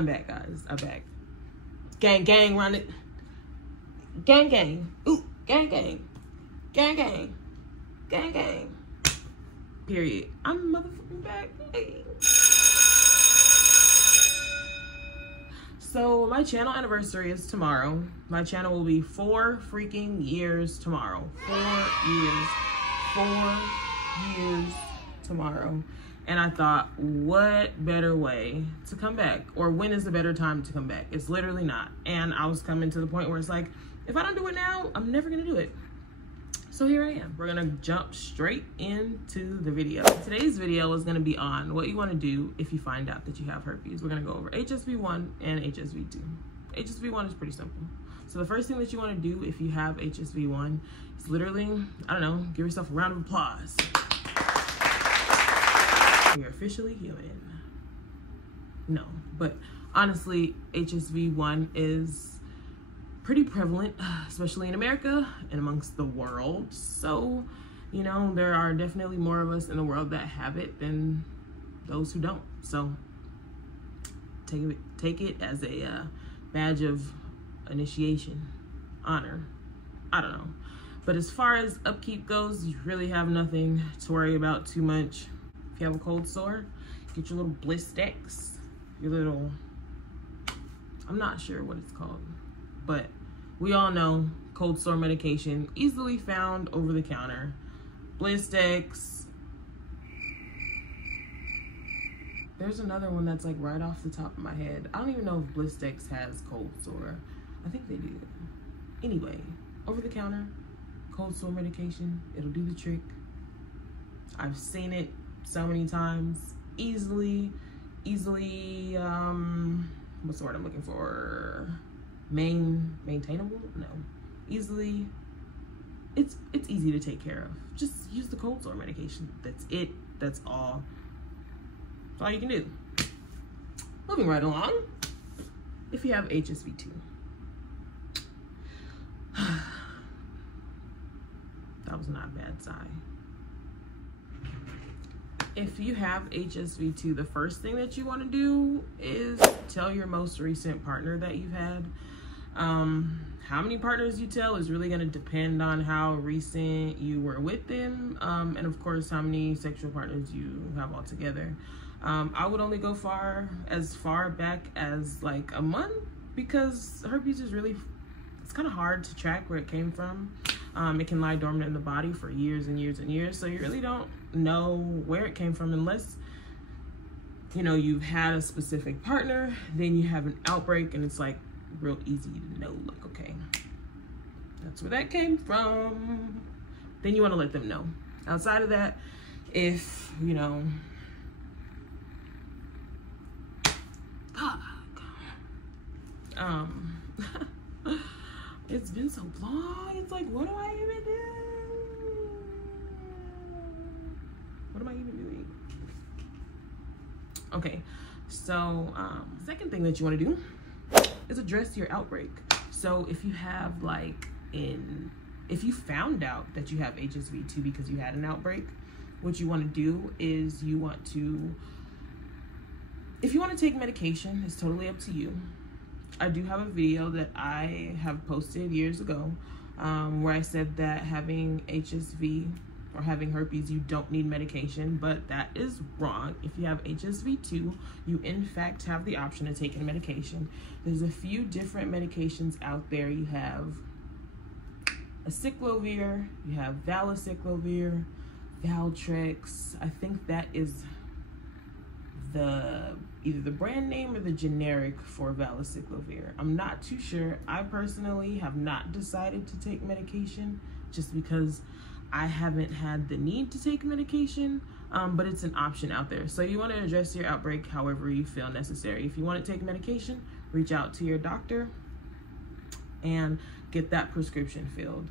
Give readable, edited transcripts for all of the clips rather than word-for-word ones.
I'm back, guys. I'm back. Gang, gang, run it. Gang, gang. Ooh, gang, gang. Gang, gang. Gang, gang. Period. I'm motherfucking back. Hey. So my channel anniversary is tomorrow. My channel will be 4 freaking years tomorrow. 4 years. 4 years tomorrow. And I thought, what better way to come back? Or when is the better time to come back? It's literally not. And I was coming to the point where it's like, if I don't do it now, I'm never gonna do it. So here I am. We're gonna jump straight into the video. Today's video is gonna be on what you wanna do if you find out that you have herpes. We're gonna go over HSV1 and HSV2. HSV1 is pretty simple. So the first thing that you wanna do if you have HSV1 is literally, I don't know, give yourself a round of applause. You're officially human. No, but honestly, HSV1 is pretty prevalent, especially in America and amongst the world. So, you know, there are definitely more of us in the world that have it than those who don't. So take it as a badge of initiation, honor. I don't know. But as far as upkeep goes, you really have nothing to worry about too much. If you have a cold sore, get your little Blistex, your little, I'm not sure what it's called, but we all know cold sore medication, easily found over the counter. Blistex. There's another one that's like right off the top of my head. I don't even know if Blistex has cold sore. I think they do. Anyway, over the counter, cold sore medication, it'll do the trick. I've seen it so many times. Easily, what's the word I'm looking for? Maintainable? No. Easily, it's easy to take care of. Just use the cold sore medication. That's it. That's all. That's all you can do. Moving right along. If you have HSV2. That was not a bad sign. If you have HSV2, the first thing that you want to do is tell your most recent partner that you've had. How many partners you tell is really going to depend on how recent you were with them, and of course how many sexual partners you have altogether. I would only go as far back as like a month, because herpes is really, it's kind of hard to track where it came from. It can lie dormant in the body for years and years and years, so you really don't know where it came from unless, you know, you've had a specific partner, then you have an outbreak, and it's like real easy to know, like, okay, that's where that came from. Then you want to let them know. Outside of that, if, you know, it's been so long, it's like, what do I even do? What am I even doing? Okay, so second thing that you want to do is address your outbreak. So if you have if you found out that you have HSV2 because you had an outbreak, what you want to do is if you want to take medication, it's totally up to you. I do have a video that I have posted years ago where I said that having HSV or having herpes, you don't need medication, but that is wrong. If you have HSV2, you in fact have the option of taking medication. There's a few different medications out there. You have acyclovir, you have valacyclovir, Valtrex. I think that is either the brand name or the generic for valacyclovir. I'm not too sure. I personally have not decided to take medication just because I haven't had the need to take medication, but it's an option out there. So you want to address your outbreak however you feel necessary. If you want to take medication, reach out to your doctor and get that prescription filled.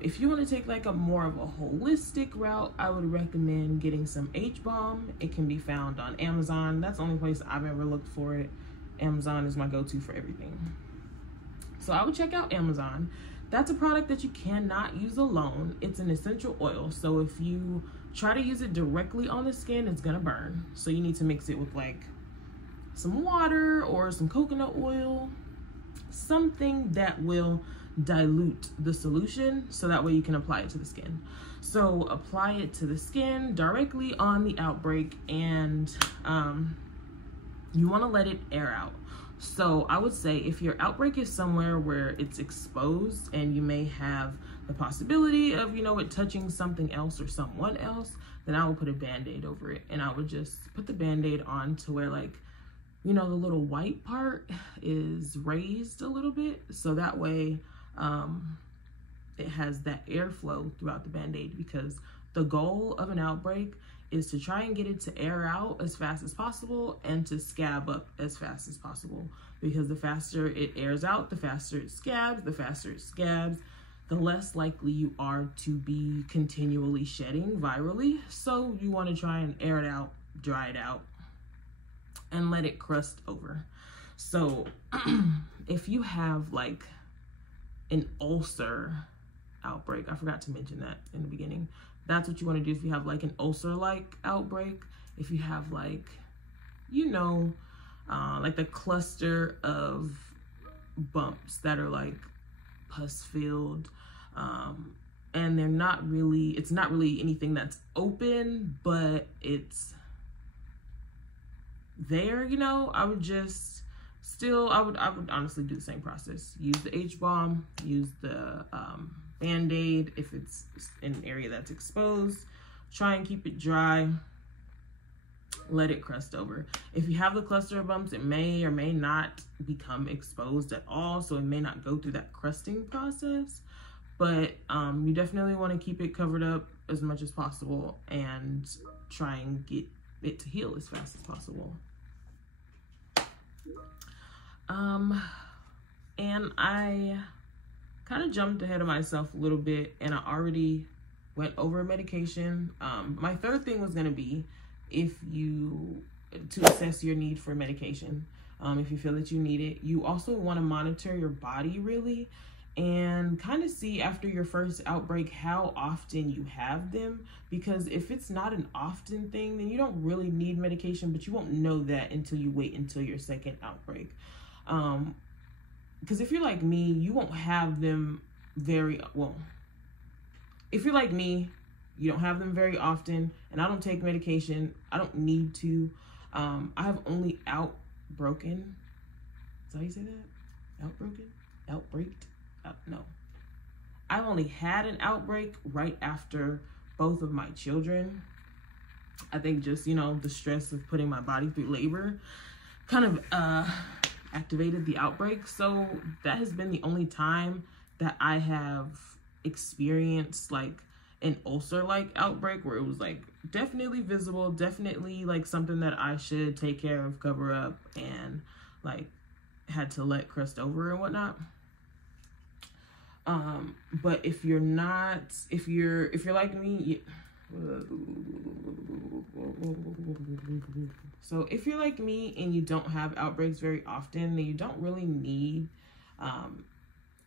If you want to take like a more of a holistic route, I would recommend getting some H-balm. It can be found on Amazon. That's the only place I've ever looked for it. Amazon is my go-to for everything. So I would check out Amazon. That's a product that you cannot use alone. It's an essential oil. So if you try to use it directly on the skin, it's gonna burn. So you need to mix it with like some water or some coconut oil, something that will dilute the solution so that way you can apply it to the skin. So apply it to the skin directly on the outbreak, and you want to let it air out. So I would say if your outbreak is somewhere where it's exposed and you may have the possibility of, you know, it touching something else or someone else, then I would put a Band-Aid over it, and I would just put the Band-Aid on to where, like, you know, the little white part is raised a little bit, so that way it has that airflow throughout the Band-Aid, because the goal of an outbreak is to try and get it to air out as fast as possible and to scab up as fast as possible, because the faster it airs out, the faster it scabs, the less likely you are to be continually shedding virally. So you want to try and air it out, dry it out, and let it crust over. So if you have like an ulcer outbreak, I forgot to mention that in the beginning, that's what you want to do if you have like an ulcer-like outbreak. If you have like, you know, like the cluster of bumps that are like pus-filled, and they're not really, it's not really anything that's open, but it's there, you know, I would just still, I would honestly do the same process. Use the H-balm, use the Band-Aid if it's in an area that's exposed. Try and keep it dry. Let it crust over. If you have the cluster of bumps, it may or may not become exposed at all, so it may not go through that crusting process. But you definitely want to keep it covered up as much as possible and try and get it to heal as fast as possible. And I kind of jumped ahead of myself a little bit, and I already went over medication. My third thing was going to be to assess your need for medication. If you feel that you need it, you also want to monitor your body really and kind of see after your first outbreak how often you have them, because if it's not an often thing, then you don't really need medication, but you won't know that until you wait until your second outbreak. Because if you're like me, you won't have them very well. If you're like me, you don't have them very often, and I don't take medication. I don't need to. I have only outbroken. Is that how you say that? Outbroken? Outbreaked? No. I've only had an outbreak right after both of my children. I think just, you know, the stress of putting my body through labor kind of activated the outbreak. So that has been the only time that I have experienced like an ulcer-like outbreak where it was like definitely visible, definitely like something that I should take care of, cover up, and like had to let crust over and whatnot. But if you're not, if you're like me, so if you're like me and you don't have outbreaks very often, then you don't really need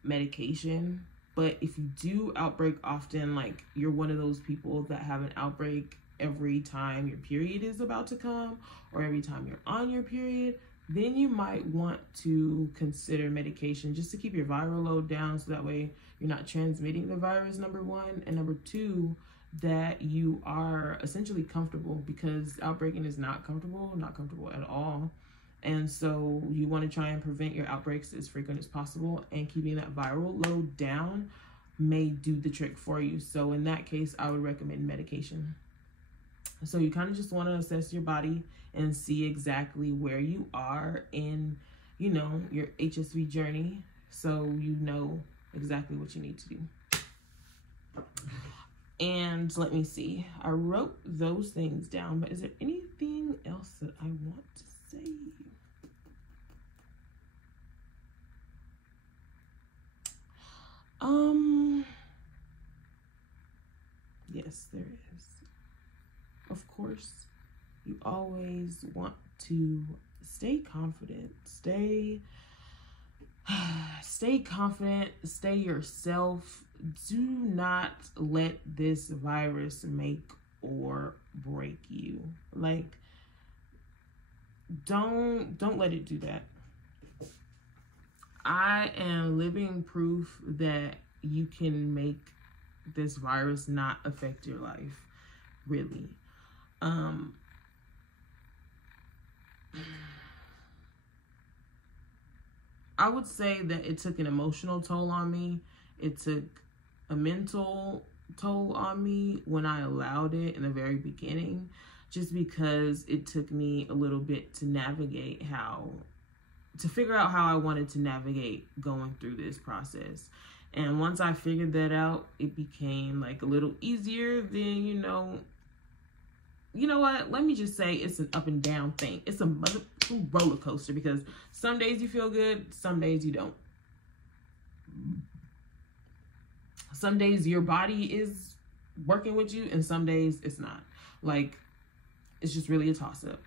medication. But if you do outbreak often, like you're one of those people that have an outbreak every time your period is about to come or every time you're on your period, then you might want to consider medication just to keep your viral load down, so that way you're not transmitting the virus, number one, and number two, that you are essentially comfortable, because outbreaking is not comfortable at all. And so you want to try and prevent your outbreaks as frequent as possible, and keeping that viral load down may do the trick for you. So in that case, I would recommend medication. So you kind of just want to assess your body and see exactly where you are in, you know, your HSV journey, so you know exactly what you need to do. And let me see, I wrote those things down, but is there anything else that I want to say? Yes, there is. Of course, you always want to stay confident, stay confident, stay yourself. Do not let this virus make or break you. Like, don't let it do that. I am living proof that you can make this virus not affect your life, really. I would say that it took an emotional toll on me. It took a mental toll on me when I allowed it in the very beginning, just because it took me a little bit to figure out how I wanted to navigate going through this process. And once I figured that out, it became like a little easier than, you know what? Let me just say it's an up and down thing. It's a mother roller coaster, because some days you feel good, some days you don't. Some days your body is working with you, and some days it's not. Like, it's just really a toss-up.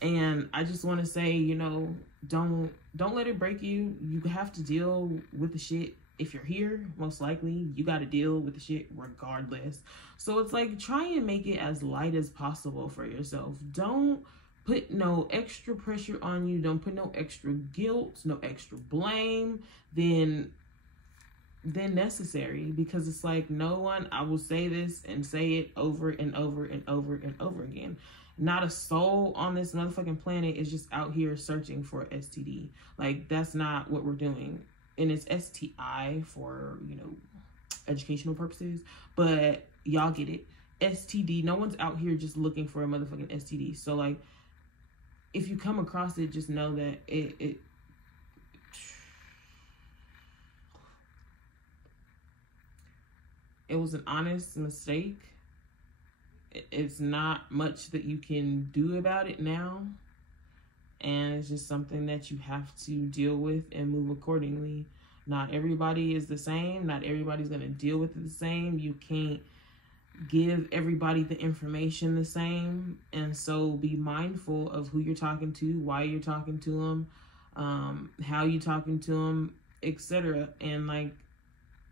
And I just want to say, you know, don't let it break you. You have to deal with the shit. If you're here, most likely you got to deal with the shit regardless. So it's like, try and make it as light as possible for yourself. Don't put no extra pressure on you. Don't put no extra guilt, no extra blame than necessary, because it's like, no one, I will say this and say it over and over and over and over again. Not a soul on this motherfucking planet is just out here searching for STD. Like, that's not what we're doing. And it's STI for, you know, educational purposes, but y'all get it. STD, no one's out here just looking for a motherfucking STD. So like, if you come across it, just know that it was an honest mistake. It's not much that you can do about it now. And it's just something that you have to deal with and move accordingly. Not everybody is the same. Not everybody's going to deal with it the same. You can't give everybody the information the same. And so be mindful of who you're talking to, why you're talking to them, how you're talking to them, etc. And like,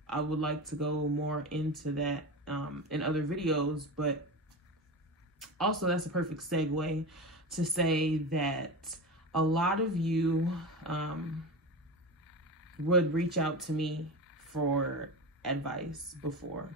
I would like to go more into that in other videos, but also that's a perfect segue to say that a lot of you would reach out to me for advice before.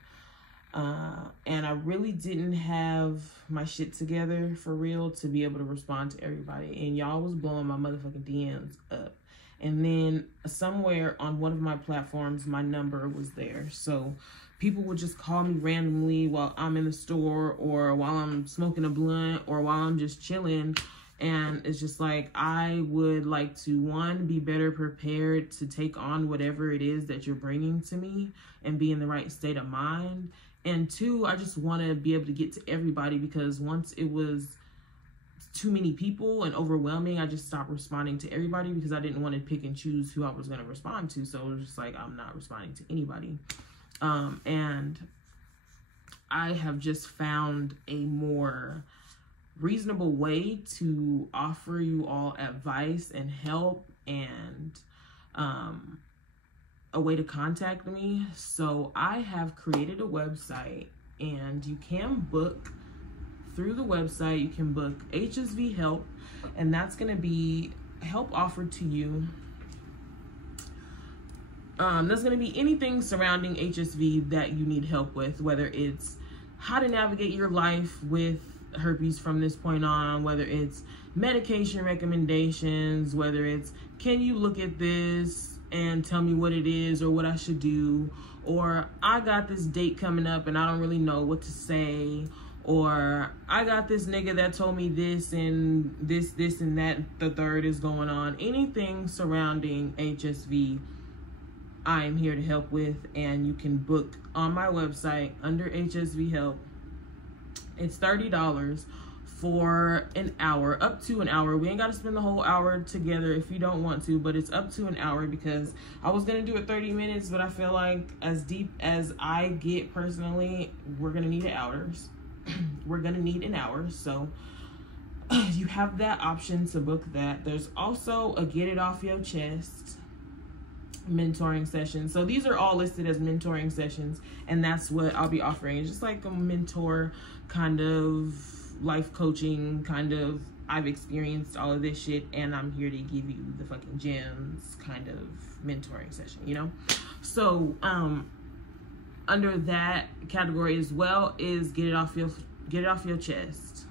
And I really didn't have my shit together for real to be able to respond to everybody. And y'all was blowing my motherfucking DMs up. And then somewhere on one of my platforms, my number was there. So people would just call me randomly while I'm in the store, or while I'm smoking a blunt, or while I'm just chilling. And it's just like, I would like to, one, be better prepared to take on whatever it is that you're bringing to me and be in the right state of mind. And two, I just want to be able to get to everybody, because once it was too many people and overwhelming, I just stopped responding to everybody, because I didn't want to pick and choose who I was going to respond to. So it was just like, I'm not responding to anybody. And I have just found a more reasonable way to offer you all advice and help, and a way to contact me. So I have created a website, and you can book through the website. You can book HSV help, and that's going to be help offered to you. There's going to be anything surrounding HSV that you need help with, whether it's how to navigate your life with herpes from this point on, whether it's medication recommendations, whether it's, can you look at this and tell me what it is or what I should do, or I got this date coming up and I don't really know what to say, or I got this nigga that told me this and this and that, the third is going on. Anything surrounding HSV, I am here to help with, and you can book on my website under HSV help. It's $30 for an hour, up to an hour. We ain't got to spend the whole hour together if you don't want to, but it's up to an hour, because I was going to do it 30 minutes, but I feel like as deep as I get personally, we're going to need hours. We're going to need an hour. So you have that option to book that. There's also a get it off your chest mentoring session. So these are all listed as mentoring sessions, and that's what I'll be offering. It's just like a mentor kind of life coaching kind of I've experienced all of this shit, and I'm here to give you the fucking gems kind of mentoring session, you know? So, under that category as well is get it off your chest.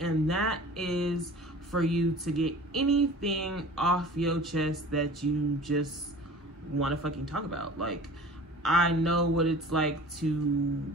And that is for you to get anything off your chest that you just want to fucking talk about. Like, I know what it's like to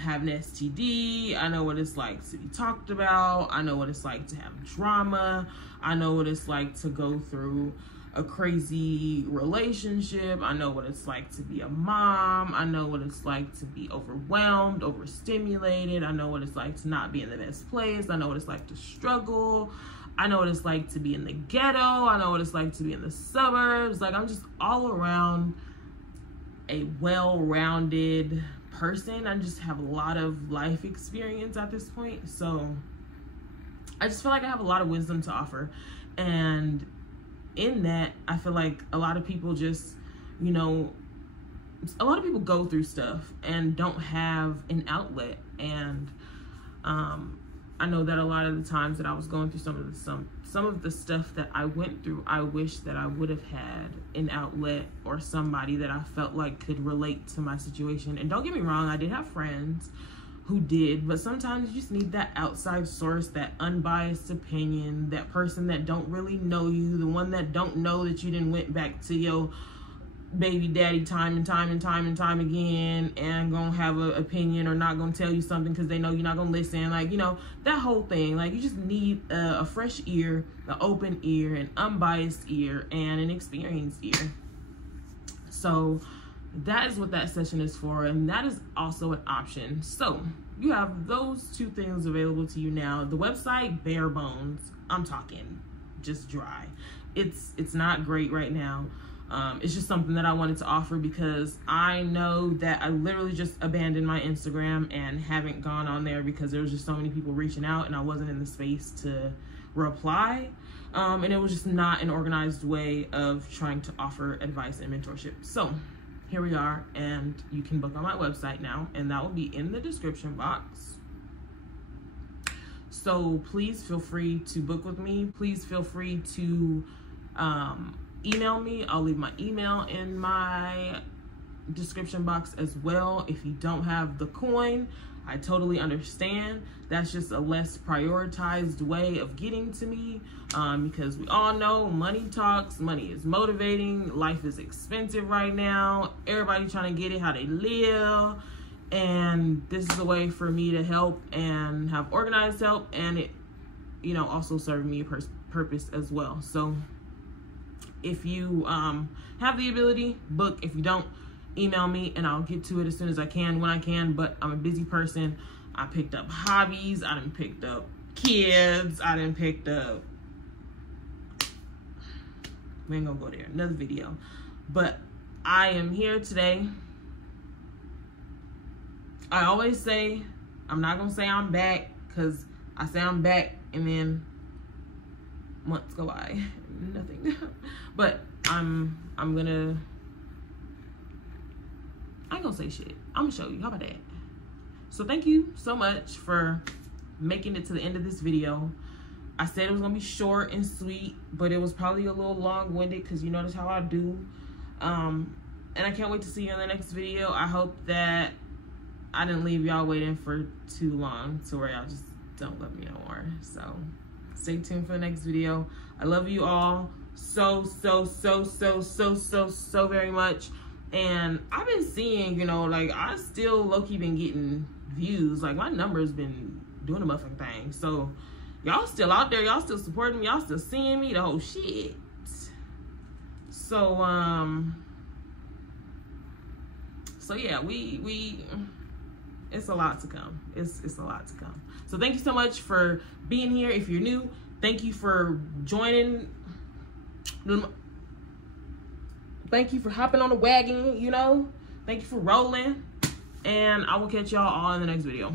have an STD. I know what it's like to be talked about. I know what it's like to have drama. I know what it's like to go through a crazy relationship. I know what it's like to be a mom. I know what it's like to be overwhelmed, overstimulated. I know what it's like to not be in the best place. I know what it's like to struggle. I know what it's like to be in the ghetto. I know what it's like to be in the suburbs. Like, I'm just all around a well-rounded person. I just have a lot of life experience at this point. So I just feel like I have a lot of wisdom to offer. And in that, I feel like a lot of people just, you know, a lot of people go through stuff and don't have an outlet. And I know that a lot of the times that I was going through some of the stuff that I went through, I wish that I would have had an outlet or somebody that I felt like could relate to my situation. And don't get me wrong, I did have friends who did, but sometimes you just need that outside source, that unbiased opinion, that person that don't really know you, the one that don't know that you didn't went back to your baby daddy time and time again and gonna have an opinion or not gonna tell you something because they know you're not gonna listen. Like, you know, that whole thing. Like, you just need a fresh ear, an open ear, an unbiased ear, and an experienced ear. So that is what that session is for, and that is also an option. So you have those two things available to you now. The website, bare bones. I'm talking just dry. It's not great right now. It's just something that I wanted to offer because I know that I literally just abandoned my Instagram and haven't gone on there because there was just so many people reaching out and I wasn't in the space to reply. And it was just not an organized way of trying to offer advice and mentorship. So here we are, and you can book on my website now, and that will be in the description box. So please feel free to book with me. Please feel free to email me. I'll leave my email in my description box as well. If you don't have the coin, I totally understand. That's just a less prioritized way of getting to me, because we all know money talks, money is motivating, life is expensive right now, everybody trying to get it how they live, and this is a way for me to help and have organized help, and it, you know, also serve me a purpose as well. So if you have the ability, book. If you don't, email me and I'll get to it as soon as I can, when I can. But I'm a busy person. I picked up hobbies. I done picked up kids. I done picked up, we ain't gonna go there, another video. But I am here today. I always say, I'm not gonna say I'm back, because I say I'm back and then months go by, nothing. But I'm gonna, I ain't gonna say shit. I'm gonna show you. How about that? So thank you so much for making it to the end of this video. I said it was gonna be short and sweet, but it was probably a little long-winded because you notice how I do. And I can't wait to see you in the next video. I hope that I didn't leave y'all waiting for too long to where y'all just don't love me no more. So stay tuned for the next video. I love you all so very much. And I've been seeing, you know, like, I still low-key been getting views. Like, my number's been doing a motherfucking thing. So y'all still out there, y'all still supporting me, y'all still seeing me, the whole shit. So yeah, we it's a lot to come. It's a lot to come. So thank you so much for being here. If you're new, thank you for joining. Thank you for hopping on the wagon, you know. Thank you for rolling. And I will catch y'all all in the next video.